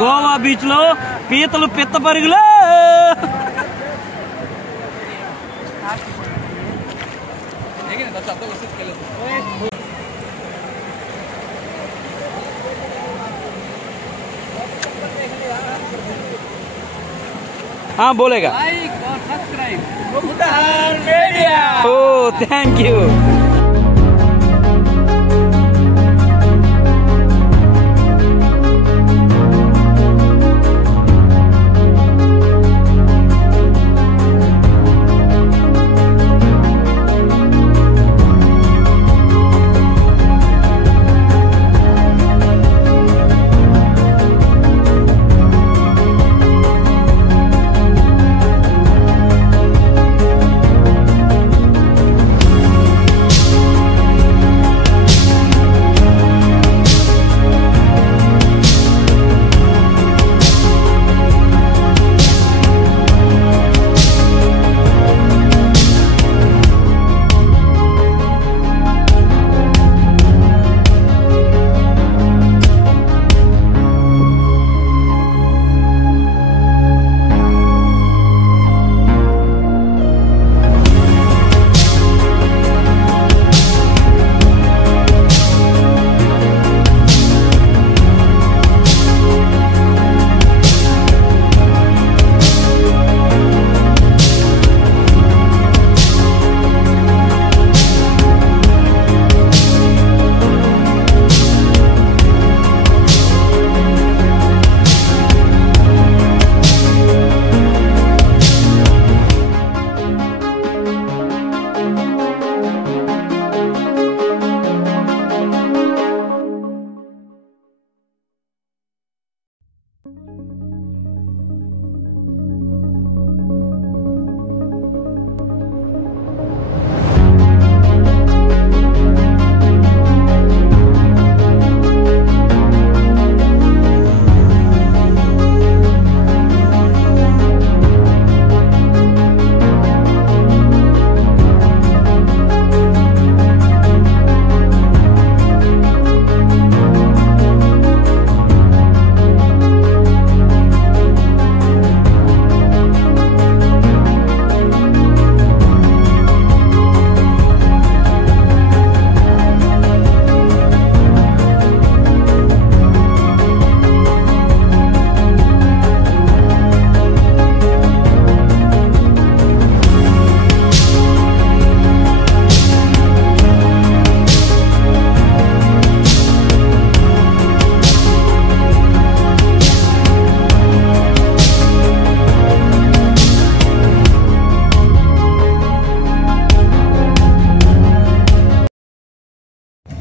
Goa beach లో పీతలు పిత్త పరుగులు. हाँ बोलेगा. लाइक और सब्सक्राइब. Oh thank you.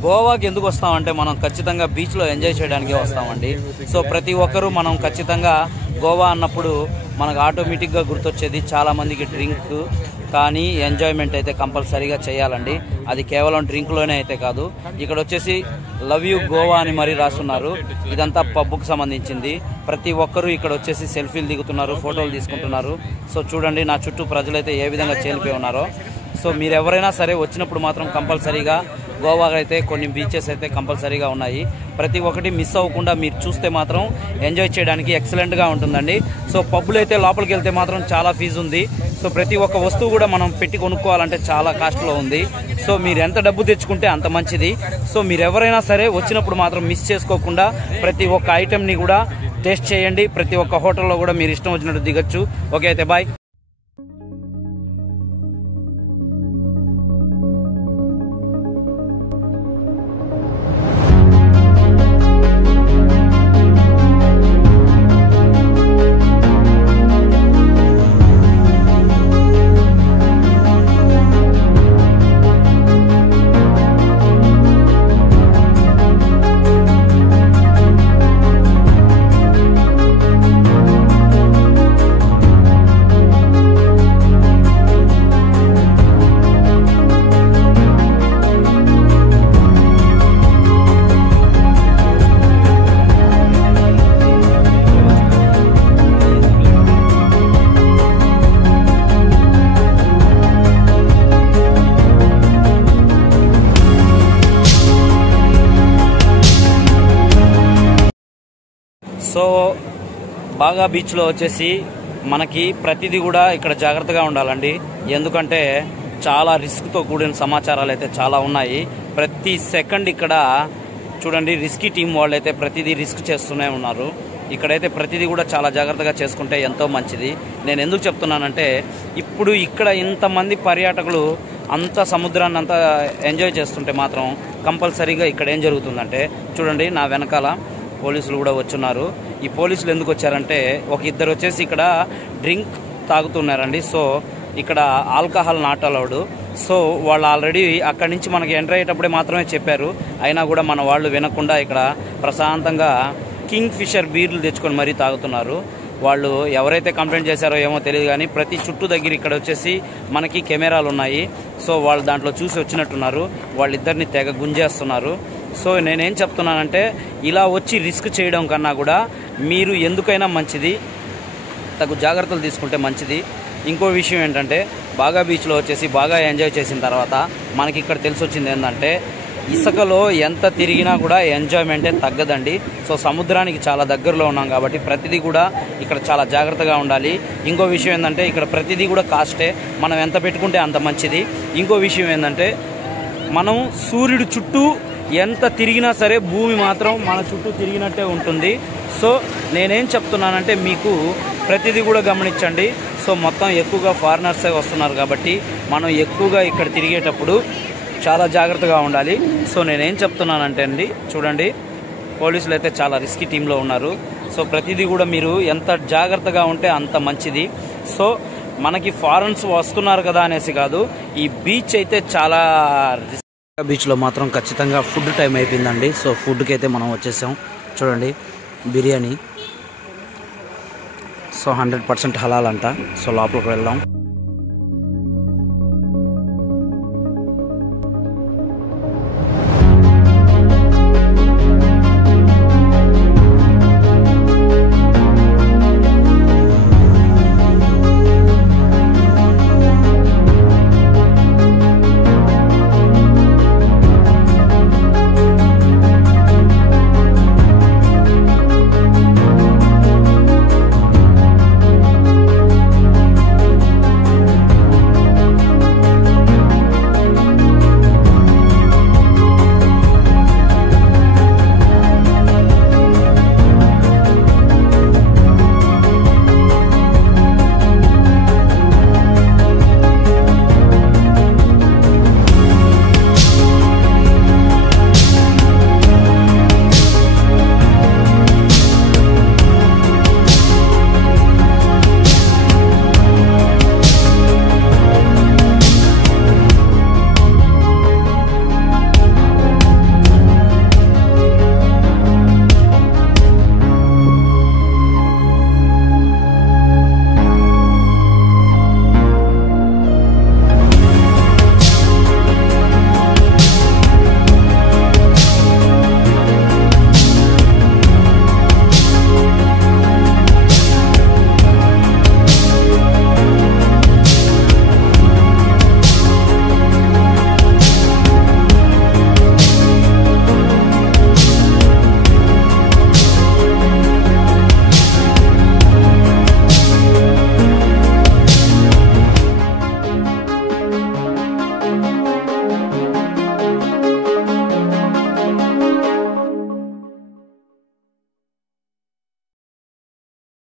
గోవాకి ఎందుకు వస్తామంటే మనం ఖచ్చితంగా బీచ్లో ఎంజాయ్ చేయడానికి వస్తామండి. సో ప్రతి ఒక్కరూ మనం ఖచ్చితంగా గోవా అన్నప్పుడు మనకు ఆటోమేటిక్గా గుర్తొచ్చేది చాలామందికి డ్రింక్, కానీ ఎంజాయ్మెంట్ అయితే కంపల్సరీగా చేయాలండి. అది కేవలం డ్రింక్లోనే అయితే కాదు. ఇక్కడ వచ్చేసి లవ్ యూ గోవా అని మరీ రాస్తున్నారు. ఇదంతా పబ్కు సంబంధించింది. ప్రతి ఒక్కరూ ఇక్కడ వచ్చేసి సెల్ఫీలు దిగుతున్నారు, ఫోటోలు తీసుకుంటున్నారు. సో చూడండి నా చుట్టూ ప్రజలైతే ఏ విధంగా చేలిపోయి ఉన్నారో. సో మీరు ఎవరైనా సరే వచ్చినప్పుడు మాత్రం కంపల్సరీగా గోవా అయితే కొన్ని బీచెస్ అయితే కంపల్సరీగా ఉన్నాయి. ప్రతి ఒక్కటి మిస్ అవ్వకుండా మీరు చూస్తే మాత్రం ఎంజాయ్ చేయడానికి ఎక్సలెంట్గా ఉంటుందండి. సో పబ్బులు అయితే లోపలికి వెళ్తే మాత్రం చాలా ఫీజు ఉంది. సో ప్రతి ఒక్క వస్తువు కూడా మనం పెట్టి కొనుక్కోవాలంటే చాలా కాస్ట్లో ఉంది. సో మీరు ఎంత డబ్బు తెచ్చుకుంటే అంత మంచిది. సో మీరు ఎవరైనా సరే వచ్చినప్పుడు మాత్రం మిస్ చేసుకోకుండా ప్రతి ఒక్క ఐటెంని కూడా టేస్ట్ చేయండి. ప్రతి ఒక్క హోటల్లో కూడా మీరు ఇష్టం వచ్చినట్టు దిగొచ్చు. ఓకే అయితే బాయ్. సో బాగా బీచ్లో వచ్చేసి మనకి ప్రతిదీ కూడా ఇక్కడ జాగ్రత్తగా ఉండాలండి. ఎందుకంటే చాలా రిస్క్తో కూడిన సమాచారాలు అయితే చాలా ఉన్నాయి. ప్రతి సెకండ్ ఇక్కడ చూడండి రిస్కీ టీం వాళ్ళు అయితే ప్రతిదీ రిస్క్ చేస్తూనే ఉన్నారు. ఇక్కడైతే ప్రతిదీ కూడా చాలా జాగ్రత్తగా చేసుకుంటే ఎంతో మంచిది. నేను ఎందుకు చెప్తున్నానంటే ఇప్పుడు ఇక్కడ ఇంతమంది పర్యాటకులు అంత సముద్రాన్ని అంతా ఎంజాయ్ చేస్తుంటే మాత్రం కంపల్సరీగా ఇక్కడ ఏం జరుగుతుందంటే చూడండి నా వెనకాల పోలీసులు కూడా వచ్చున్నారు. ఈ పోలీసులు ఎందుకు వచ్చారంటే ఒక ఇద్దరు వచ్చేసి ఇక్కడ డ్రింక్ తాగుతున్నారండి. సో ఇక్కడ ఆల్కహాల్ నాట్ అలౌడ్. సో వాళ్ళు ఆల్రెడీ అక్కడి నుంచి మనకి ఎంటర్ అయ్యేటప్పుడే మాత్రమే చెప్పారు. అయినా కూడా మన వాళ్ళు వినకుండా ఇక్కడ ప్రశాంతంగా కింగ్ ఫిషర్ బీర్లు తెచ్చుకొని మరీ తాగుతున్నారు. వాళ్ళు ఎవరైతే కంప్లైంట్ చేశారో ఏమో తెలియదు కానీ ప్రతి చుట్టూ దగ్గర ఇక్కడ వచ్చేసి మనకి కెమెరాలు ఉన్నాయి. సో వాళ్ళు దాంట్లో చూసి వచ్చినట్టున్నారు. వాళ్ళిద్దరిని తెగ గుంజేస్తున్నారు. సో నేనేం చెప్తున్నానంటే ఇలా వచ్చి రిస్క్ చేయడం కన్నా కూడా మీరు ఎందుకైనా మంచిది తగు జాగ్రత్తలు తీసుకుంటే మంచిది. ఇంకో విషయం ఏంటంటే బాగా బీచ్లో వచ్చేసి బాగా ఎంజాయ్ చేసిన తర్వాత మనకి ఇక్కడ తెలిసి వచ్చింది ఏంటంటే ఇసుకలో ఎంత తిరిగినా కూడా ఎంజాయ్మెంటే తగ్గదండి. సో సముద్రానికి చాలా దగ్గరలో ఉన్నాం కాబట్టి ప్రతిదీ కూడా ఇక్కడ చాలా జాగ్రత్తగా ఉండాలి. ఇంకో విషయం ఏంటంటే ఇక్కడ ప్రతిదీ కూడా కాస్టే, మనం ఎంత పెట్టుకుంటే అంత మంచిది. ఇంకో విషయం ఏంటంటే మనం సూర్యుడు చుట్టూ ఎంత తిరిగినా సరే భూమి మాత్రం మన చుట్టూ తిరిగినట్టే ఉంటుంది. సో నేనేం చెప్తున్నానంటే మీకు ప్రతిదీ కూడా గమనించండి. సో మొత్తం ఎక్కువగా ఫారినర్సే వస్తున్నారు కాబట్టి మనం ఎక్కువగా ఇక్కడ తిరిగేటప్పుడు చాలా జాగ్రత్తగా ఉండాలి. సో నేనేం చెప్తున్నానంటే అండి చూడండి పోలీసులు అయితే చాలా రిస్కీ టీంలో ఉన్నారు. సో ప్రతిదీ కూడా మీరు ఎంత జాగ్రత్తగా ఉంటే అంత మంచిది. సో మనకి ఫారెన్స్ వస్తున్నారు కదా అనేసి కాదు, ఈ బీచ్ అయితే చాలా బీచ్లో మాత్రం ఖచ్చితంగా ఫుడ్ టైం అయిపోయిందండి. సో ఫుడ్కి అయితే మనం వచ్చేసాం. చూడండి బిర్యానీ. సో 100% హలాల్ అంట. సో లోపలికి వెళ్దాం.